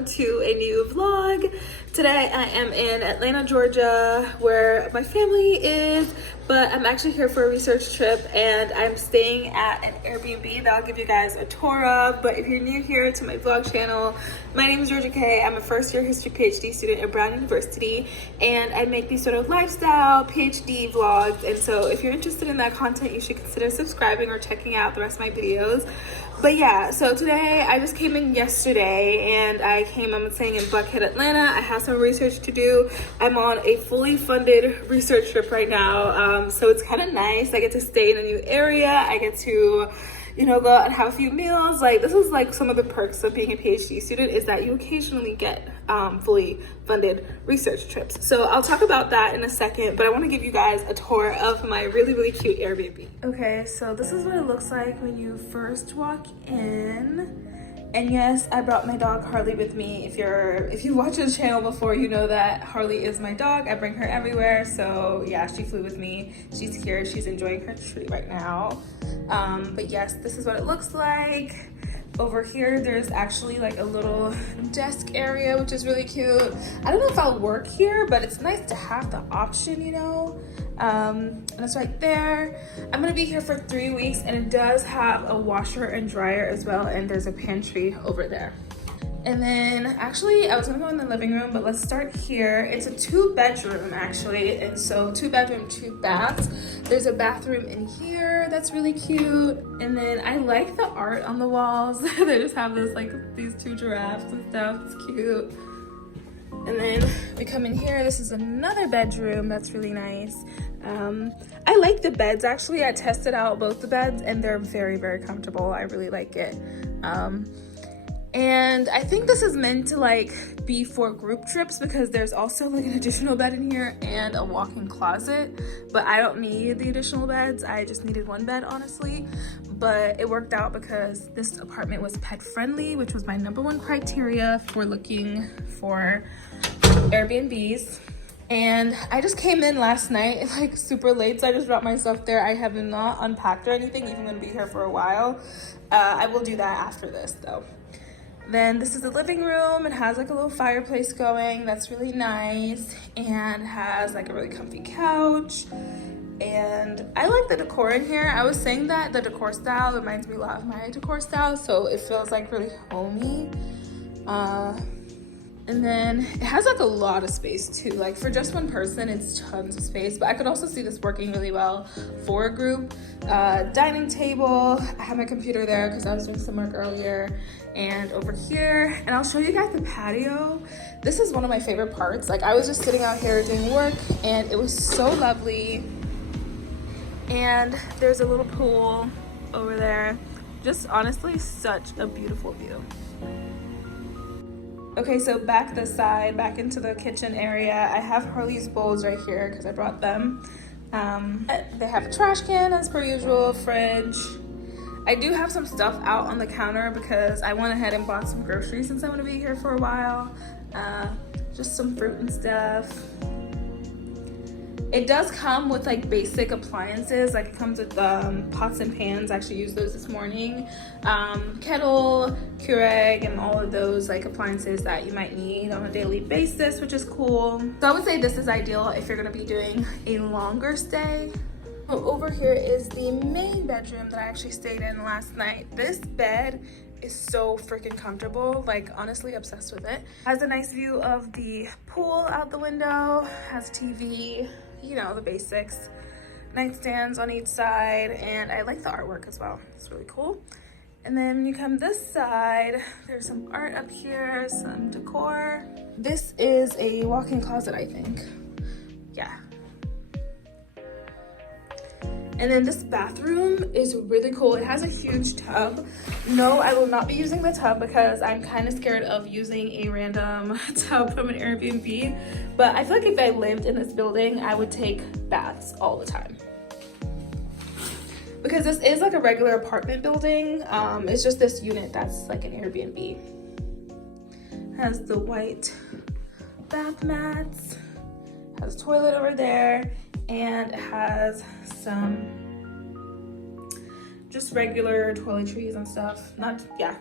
welcome to a new vlog. Today I am in Atlanta, Georgia, where my family is, but I'm actually here for a research trip and I'm staying at an Airbnb that I'll give you guys a tour of. But if you're new here to my vlog channel, my name is Georga-Kay. I'm a first-year history Ph.D. student at Brown University, and I make these sort of lifestyle Ph.D. vlogs. And so if you're interested in that content, you should consider subscribing or checking out the rest of my videos. But yeah, so today I just came in yesterday and I'm staying in Buckhead, Atlanta. I have some research to do. I'm on a fully funded research trip right now. So it's kind of nice. I get to stay in a new area. I get to, you know, go out and have a few meals. Like, this is like some of the perks of being a PhD student, is that you occasionally get fully funded research trips. So I'll talk about that in a second, but I want to give you guys a tour of my really cute Airbnb. Okay, so this is what it looks like when you first walk in. And yes, I brought my dog Harley with me. If you watched the channel before, you know that Harley is my dog. I bring her everywhere. So yeah, she flew with me. She's here. She's enjoying her treat right now. But yes, this is what it looks like. Over here, there's actually like a little desk area, which is really cute. I don't know if I'll work here, but it's nice to have the option, you know? And it's right there. I'm gonna be here for 3 weeks, and it does have a washer and dryer as well, and there's a pantry over there. And then actually I was gonna go in the living room, but let's start here. It's a 2-bedroom actually, and so 2-bedroom, 2 baths. There's a bathroom in here that's really cute. And then I like the art on the walls. They just have this, like, these 2 giraffes and stuff. It's cute. And then we come in here. This is another bedroom that's really nice. I like the beds actually. I tested out both the beds and they're very comfortable. I really like it. And I think this is meant to like be for group trips, because there's also like an additional bed in here and a walk-in closet, but I don't need the additional beds. I just needed 1 bed, honestly. But it worked out because this apartment was pet friendly, which was my #1 criteria for looking for Airbnbs. And I just came in last night like super late, so I just dropped my stuff there. I have not unpacked or anything, even gonna be here for a while. I will do that after this though. Then this is the living room. It has like a little fireplace going. That's really nice, and has like a really comfy couch. And I like the decor in here. I was saying that the decor style reminds me a lot of my decor style, so it feels like really homey. And then it has like a lot of space too. Like for just 1 person, it's tons of space, but I could also see this working really well for a group. Dining table, I have my computer there because I was doing some work earlier. And over here, and I'll show you guys the patio. This is one of my favorite parts. Like, I was just sitting out here doing work and it was so lovely. And there's a little pool over there. Just honestly, such a beautiful view. Okay, so back this side, back into the kitchen area. I have Harley's bowls right here because I brought them. They have a trash can as per usual, fridge. I do have some stuff out on the counter because I went ahead and bought some groceries since I'm gonna be here for a while. Just some fruit and stuff. It does come with like basic appliances. Like, it comes with pots and pans. I actually used those this morning. Kettle, Keurig, and all of those like appliances that you might need on a daily basis, which is cool. So I would say this is ideal if you're gonna be doing a longer stay. So over here is the main bedroom that I actually stayed in last night. This bed is so freaking comfortable. Like, honestly obsessed with it. Has a nice view of the pool out the window, has a TV, you know, the basics. Nightstands on each side, and I like the artwork as well. It's really cool. And then when you come this side, there's some art up here, some decor. This is a walk-in closet, I think. Yeah. And then this bathroom is really cool. It has a huge tub. No, I will not be using the tub because I'm kind of scared of using a random tub from an Airbnb. But I feel like if I lived in this building, I would take baths all the time. Because this is like a regular apartment building. It's just this unit that's like an Airbnb. Has the white bath mats. Has a toilet over there. And it has some just regular toiletries and stuff.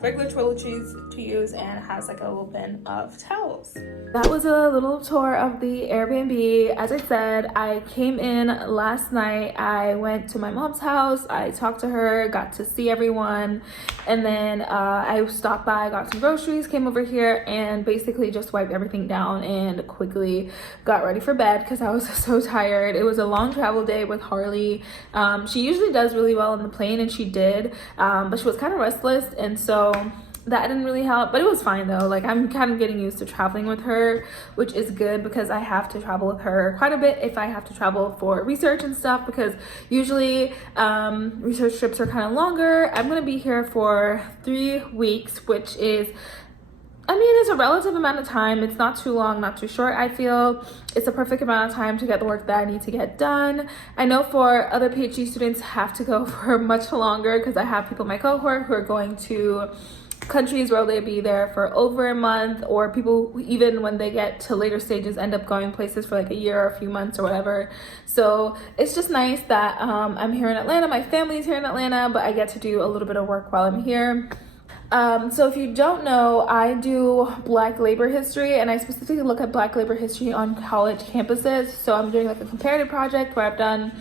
Regular toiletries to use, and it has like a little bin of towels. That was a little tour of the Airbnb. As I said, I came in last night. I went to my mom's house. I talked to her, got to see everyone, and then I stopped by, got some groceries, came over here, and basically just wiped everything down and quickly got ready for bed because I was so tired. It was a long travel day with Harley. She usually does really well on the plane, and she did, but she was kind of restless, and so that didn't really help, but it was fine though. Like, I'm kind of getting used to traveling with her, which is good because I have to travel with her quite a bit if I have to travel for research and stuff, because usually research trips are kind of longer. I'm going to be here for 3 weeks, which is, I mean, it's a relative amount of time. It's not too long, not too short. I feel it's a perfect amount of time to get the work that I need to get done. I know for other PhD students have to go for much longer, because I have people in my cohort who are going to countries where they'll be there for over a month, or people who, even when they get to later stages, end up going places for like a year or a few months or whatever. So it's just nice that I'm here in Atlanta. My family's here in Atlanta, but I get to do a little bit of work while I'm here. So if you don't know, I do Black labor history, and I specifically look at Black labor history on college campuses. So I'm doing like a comparative project where I've done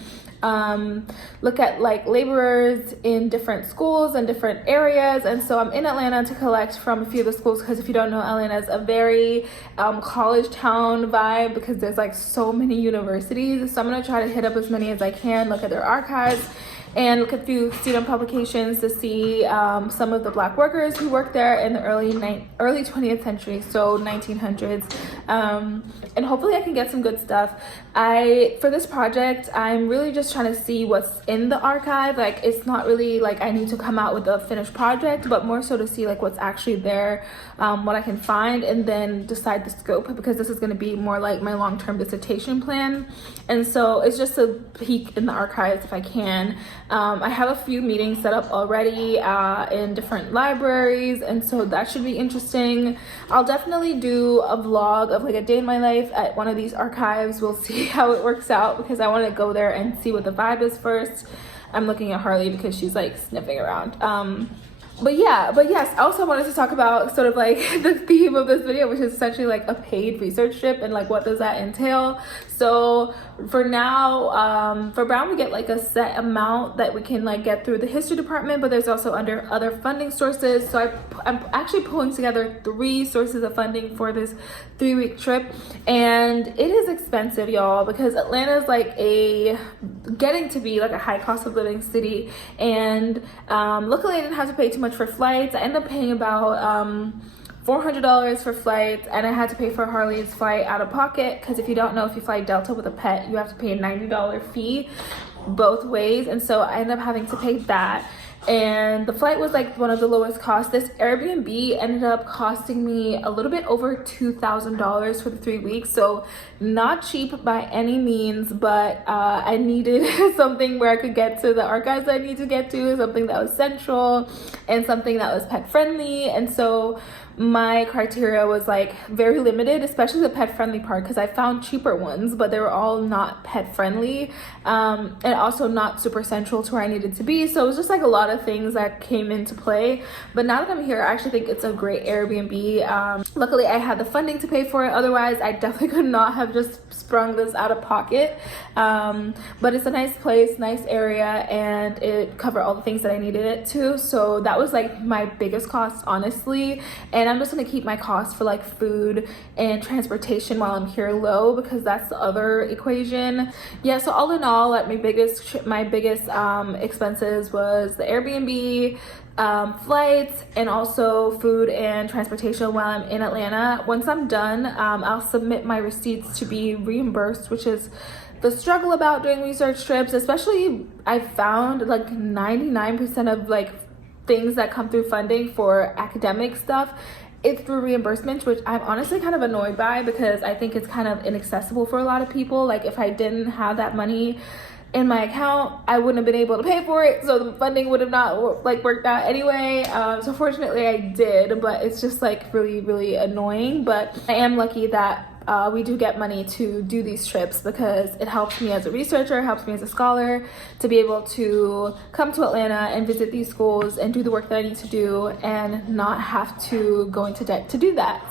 look at like laborers in different schools and different areas. And so I'm in Atlanta to collect from a few of the schools, because if you don't know, Atlanta is a very college town vibe, because there's like so many universities. So I'm going to try to hit up as many as I can, look at their archives, and look at a few student publications to see some of the Black workers who worked there in the early 20th century, so 1900s, and hopefully I can get some good stuff. For this project, I'm really just trying to see what's in the archive. Like, it's not really like I need to come out with a finished project, but more so to see like what's actually there, what I can find, and then decide the scope, because this is going to be more like my long-term dissertation plan. And so it's just a peek in the archives if I can. I have a few meetings set up already in different libraries, and so that should be interesting. I'll definitely do a vlog of like a day in my life at one of these archives. We'll see how it works out, because I want to go there and see what the vibe is first. I'm looking at Harley because she's like sniffing around. But yes, I also wanted to talk about sort of like the theme of this video, which is essentially like a paid research trip, and like what does that entail. So for now, for Brown, we get like a set amount that we can like get through the history department, but there's also other funding sources. So I'm actually pulling together 3 sources of funding for this 3-week trip, and it is expensive, y'all, because Atlanta is like getting to be like a high cost of living city, and luckily I didn't have to pay too much for flights. I ended up paying about $400 for flights, and I had to pay for Harley's flight out of pocket, because if you don't know, if you fly Delta with a pet, you have to pay a $90 fee both ways, and so I ended up having to pay that. And the flight was like one of the lowest costs. This Airbnb ended up costing me a little bit over $2,000 for the 3 weeks, so not cheap by any means, but I needed something where I could get to the archives I need to get to, something that was central and something that was pet friendly. And so my criteria was like very limited, especially the pet friendly part, because I found cheaper ones, but they were all not pet friendly, and also not super central to where I needed to be. So it was just like a lot of things that came into play. But now that I'm here, I actually think it's a great Airbnb. Luckily I had the funding to pay for it, otherwise I definitely could not have just sprung this out of pocket. But it's a nice place, nice area, and it covered all the things that I needed it to. So that was like my biggest cost, honestly. And I'm just gonna keep my costs for like food and transportation while I'm here low, because that's the other equation. Yeah, so all in all, like my biggest expenses was the Airbnb, flights, and also food and transportation while I'm in Atlanta. Once I'm done, I'll submit my receipts to be reimbursed, which is the struggle about doing research trips. Especially, I found like 99% of like things that come through funding for academic stuff, it's through reimbursements, which I'm honestly kind of annoyed by, because I think it's kind of inaccessible for a lot of people. Like, if I didn't have that money in my account, I wouldn't have been able to pay for it, so the funding would have not like worked out anyway. So fortunately I did, but it's just like really annoying. But I am lucky that we do get money to do these trips because it helps me as a researcher, helps me as a scholar to be able to come to Atlanta and visit these schools and do the work that I need to do and not have to go into debt to do that.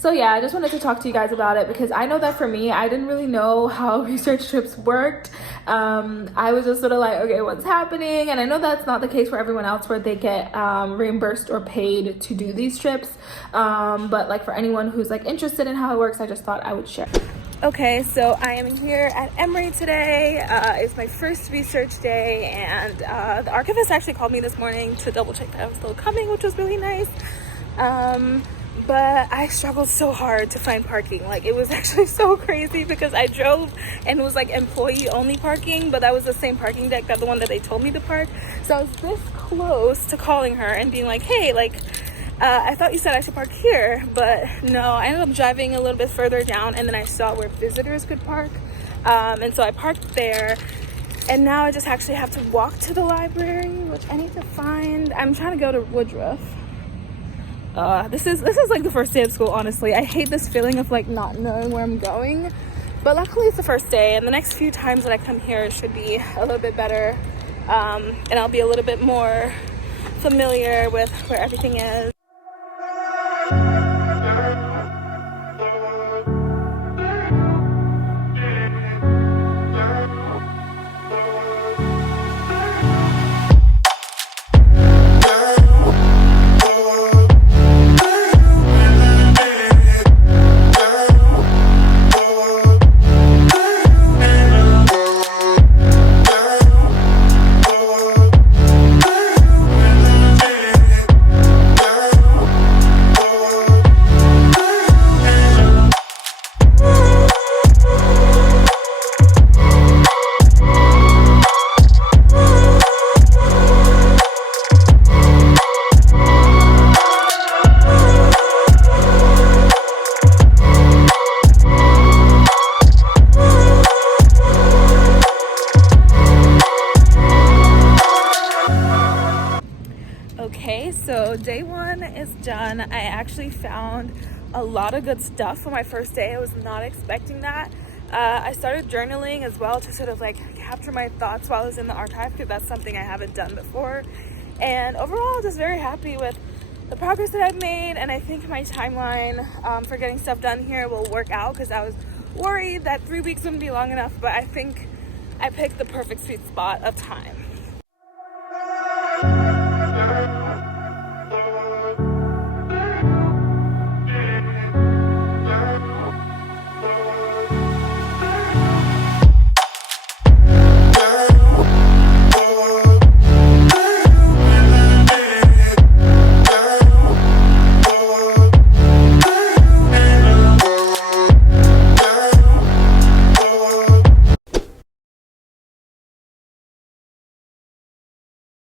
So yeah, I just wanted to talk to you guys about it because I know that for me, I didn't really know how research trips worked. I was just sort of like, okay, what's happening? And I know that's not the case for everyone else where they get reimbursed or paid to do these trips. But like for anyone who's like interested in how it works, I just thought I would share. Okay, so I am here at Emory today. It's my first research day, and the archivist actually called me this morning to double check that I was still coming, which was really nice. But I struggled so hard to find parking. Like, it was actually so crazy because I drove and it was like employee only parking, but that was the same parking deck that the one that they told me to park. So I was this close to calling her and being like, hey, like, I thought you said I should park here, but no, I ended up driving a little bit further down, and then I saw where visitors could park. And so I parked there, and now I just actually have to walk to the library, which I need to find. I'm trying to go to Woodruff. This is like the first day of school, honestly. I hate this feeling of like not knowing where I'm going, but luckily it's the first day, and the next few times that I come here should be a little bit better, and I'll be a little bit more familiar with where everything is. Okay, so day one is done. I actually found a lot of good stuff for my first day. I was not expecting that. I started journaling as well to sort of like capture my thoughts while I was in the archive, because that's something I haven't done before. And overall, just very happy with the progress that I've made, and I think my timeline for getting stuff done here will work out, because I was worried that 3 weeks wouldn't be long enough, but I think I picked the perfect sweet spot of time.